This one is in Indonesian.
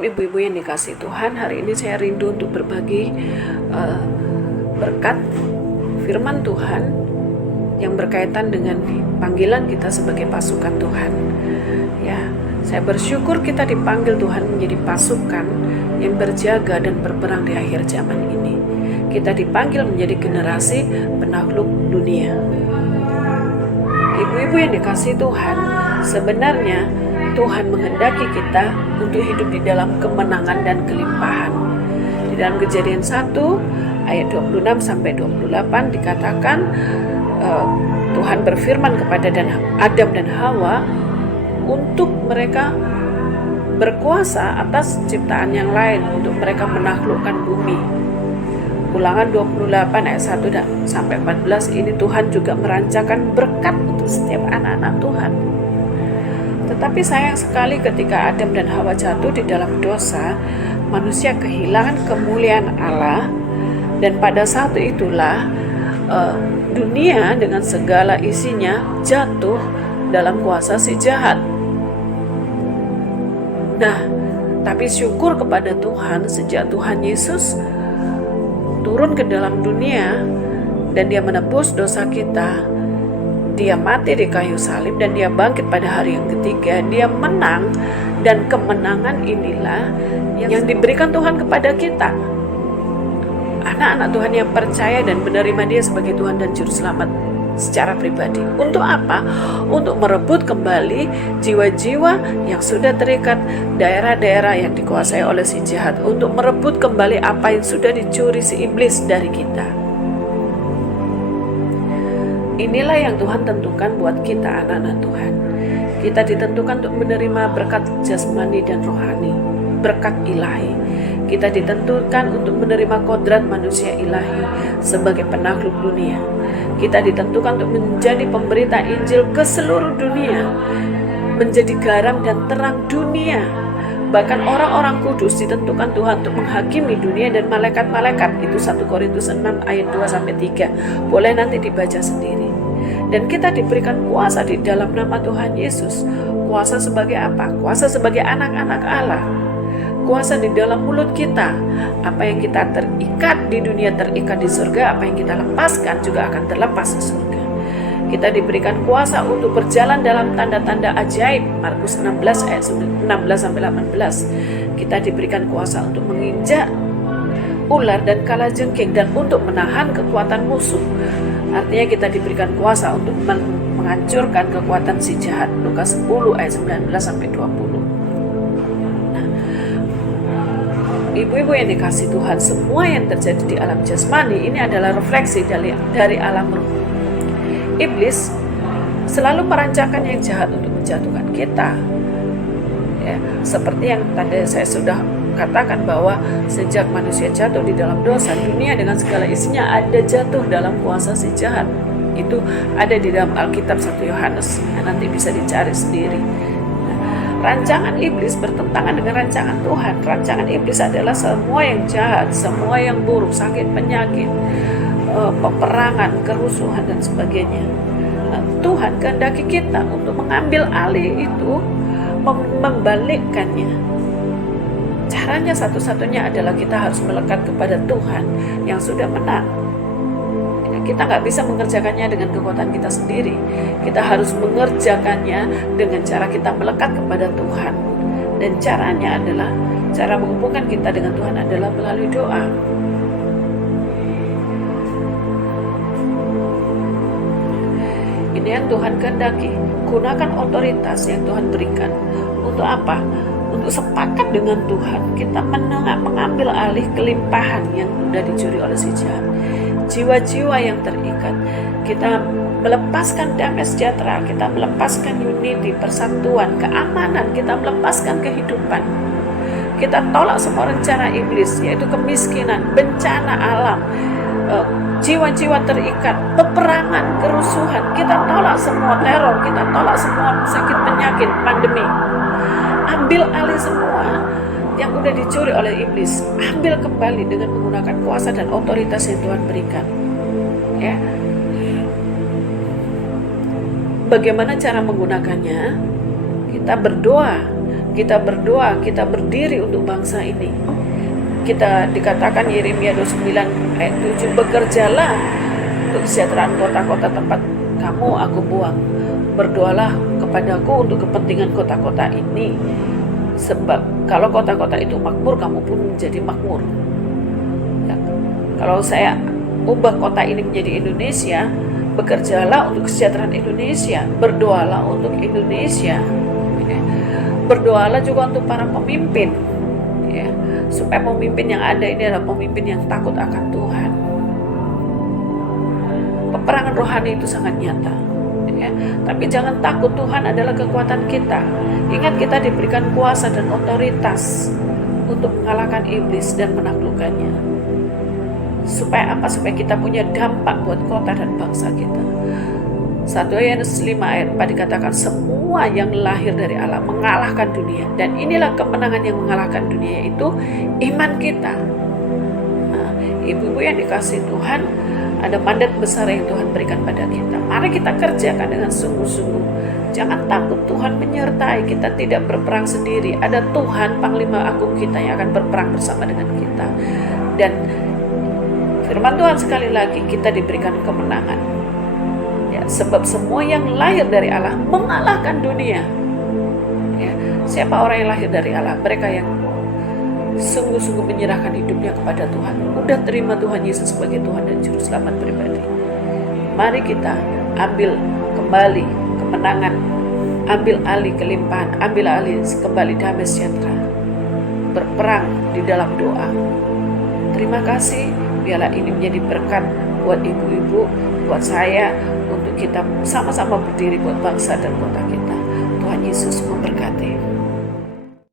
Ibu-ibu yang dikasihi Tuhan, hari ini saya rindu untuk berbagi berkat firman Tuhan yang berkaitan dengan panggilan kita sebagai pasukan Tuhan. Ya, saya bersyukur kita dipanggil Tuhan menjadi pasukan yang berjaga dan berperang di akhir zaman ini. Kita dipanggil menjadi generasi penakluk dunia. Ibu-ibu yang dikasihi Tuhan, sebenarnya Tuhan menghendaki kita untuk hidup di dalam kemenangan dan kelimpahan. Di dalam Kejadian 1 ayat 26 sampai 28 dikatakan Tuhan berfirman kepada Adam dan Hawa untuk mereka berkuasa atas ciptaan yang lain, untuk mereka menaklukkan bumi. Ulangan 28 ayat 1 sampai 14 ini Tuhan juga merancangkan berkat untuk setiap anak-anak Tuhan. Tetapi sayang sekali ketika Adam dan Hawa jatuh di dalam dosa, manusia kehilangan kemuliaan Allah, dan pada saat itulah dunia dengan segala isinya jatuh dalam kuasa si jahat. Nah, tapi syukur kepada Tuhan, sejak Tuhan Yesus turun ke dalam dunia dan Dia menebus dosa kita, Dia mati di kayu salib dan Dia bangkit pada hari yang ketiga. Dia menang, dan kemenangan inilah yang diberikan Tuhan kepada kita, anak-anak Tuhan yang percaya dan menerima Dia sebagai Tuhan dan Juru Selamat secara pribadi. Untuk apa? Untuk merebut kembali jiwa-jiwa yang sudah terikat, daerah-daerah yang dikuasai oleh si jahat, untuk merebut kembali apa yang sudah dicuri si iblis dari kita. Inilah yang Tuhan tentukan buat kita, anak-anak Tuhan. Kita ditentukan untuk menerima berkat jasmani dan rohani, berkat ilahi. Kita ditentukan untuk menerima kodrat manusia ilahi sebagai penakluk dunia. Kita ditentukan untuk menjadi pemberita Injil ke seluruh dunia, menjadi garam dan terang dunia. Bahkan orang-orang kudus ditentukan Tuhan untuk menghakimi dunia dan malaikat-malaikat. Itu 1 Korintus 6 ayat 2-3. Boleh nanti dibaca sendiri. Dan kita diberikan kuasa di dalam nama Tuhan Yesus. Kuasa sebagai apa? Kuasa sebagai anak-anak Allah. Kuasa di dalam mulut kita. Apa yang kita terikat di dunia terikat di surga. Apa yang kita lepaskan juga akan terlepas di surga. Kita diberikan kuasa untuk berjalan dalam tanda-tanda ajaib. Markus 16 ayat 16-18. Kita diberikan kuasa untuk menginjak ular dan kalajengking dan untuk menahan kekuatan musuh. Artinya kita diberikan kuasa untuk menghancurkan kekuatan si jahat. Lukas 10 ayat 19-20. Nah, ibu-ibu yang dikasihi Tuhan, semua yang terjadi di alam jasmani ini adalah refleksi dari alam roh. Iblis selalu merancangkan yang jahat untuk menjatuhkan kita. Ya, seperti yang tadi saya sudah katakan bahwa sejak manusia jatuh di dalam dosa, dunia dengan segala isinya ada jatuh dalam kuasa si jahat. Itu ada di dalam Alkitab 1 Yohanes. Nanti bisa dicari sendiri. Rancangan iblis bertentangan dengan rancangan Tuhan. Rancangan iblis adalah semua yang jahat, semua yang buruk, sakit, penyakit, peperangan, kerusuhan dan sebagainya. Tuhan kehendaki kita untuk mengambil alih itu, membalikkannya. Caranya satu-satunya adalah kita harus melekat kepada Tuhan yang sudah menang. Kita nggak bisa mengerjakannya dengan kekuatan kita sendiri. Kita harus mengerjakannya dengan cara kita melekat kepada Tuhan. Dan caranya adalah, cara menghubungkan kita dengan Tuhan adalah melalui doa. Ini yang Tuhan kehendaki. Gunakan otoritas yang Tuhan berikan. Untuk apa? Untuk sepakat dengan Tuhan. Kita mengambil alih kelimpahan yang sudah dicuri oleh si jahat. Jiwa-jiwa yang terikat. Kita melepaskan damai sejahtera. Kita melepaskan unity, persatuan, keamanan. Kita melepaskan kehidupan. Kita tolak semua rencana iblis, yaitu kemiskinan, bencana alam, jiwa-jiwa terikat, peperangan, kerusuhan. Kita tolak semua teror, kita tolak semua sakit penyakit, pandemi. Ambil alih semua yang udah dicuri oleh iblis. Ambil kembali dengan menggunakan kuasa dan otoritas yang Tuhan berikan. Ya. Bagaimana cara menggunakannya? Kita berdoa kita berdoa, kita berdiri untuk bangsa ini. Kita dikatakan Yeremia 29 ayat 7, bekerjalah untuk kesejahteraan kota-kota tempat kamu aku buang. Berdoalah kepadaku untuk kepentingan kota-kota ini. Sebab kalau kota-kota itu makmur, kamu pun menjadi makmur. Ya. Kalau saya ubah kota ini menjadi Indonesia, bekerjalah untuk kesejahteraan Indonesia. Berdoalah untuk Indonesia. Ya. Berdoalah juga untuk para pemimpin. Ya. Supaya pemimpin yang ada ini adalah pemimpin yang takut akan Tuhan. Peperangan rohani itu sangat nyata. Ya. Tapi jangan takut, Tuhan adalah kekuatan kita. Ingat, kita diberikan kuasa dan otoritas untuk mengalahkan iblis dan menaklukkannya. Supaya apa? Supaya kita punya dampak buat kota dan bangsa kita. 1 Yohanes 5 ayat 4 dikatakan semua yang lahir dari Allah mengalahkan dunia. Dan inilah kemenangan yang mengalahkan dunia, yaitu iman kita. Nah, ibu-ibu yang dikasihi Tuhan, ada mandat besar yang Tuhan berikan pada kita. Mari kita kerjakan dengan sungguh-sungguh. Jangan takut, Tuhan menyertai kita, tidak berperang sendiri. Ada Tuhan, Panglima Agung kita yang akan berperang bersama dengan kita. Dan firman Tuhan sekali lagi, kita diberikan kemenangan. Ya, sebab semua yang lahir dari Allah mengalahkan dunia. Ya, siapa orang yang lahir dari Allah? Mereka yang sungguh-sungguh menyerahkan hidupnya kepada Tuhan. Udah terima Tuhan Yesus sebagai Tuhan dan Juru Selamat pribadi. Mari kita ambil kembali kemenangan, ambil alih kelimpahan, ambil alih kembali damai sejahtera. Berperang di dalam doa. Terima kasih, biarlah ini menjadi berkat buat ibu-ibu, buat saya, untuk kita sama-sama berdiri buat bangsa dan kota kita. Tuhan Yesus memberkati.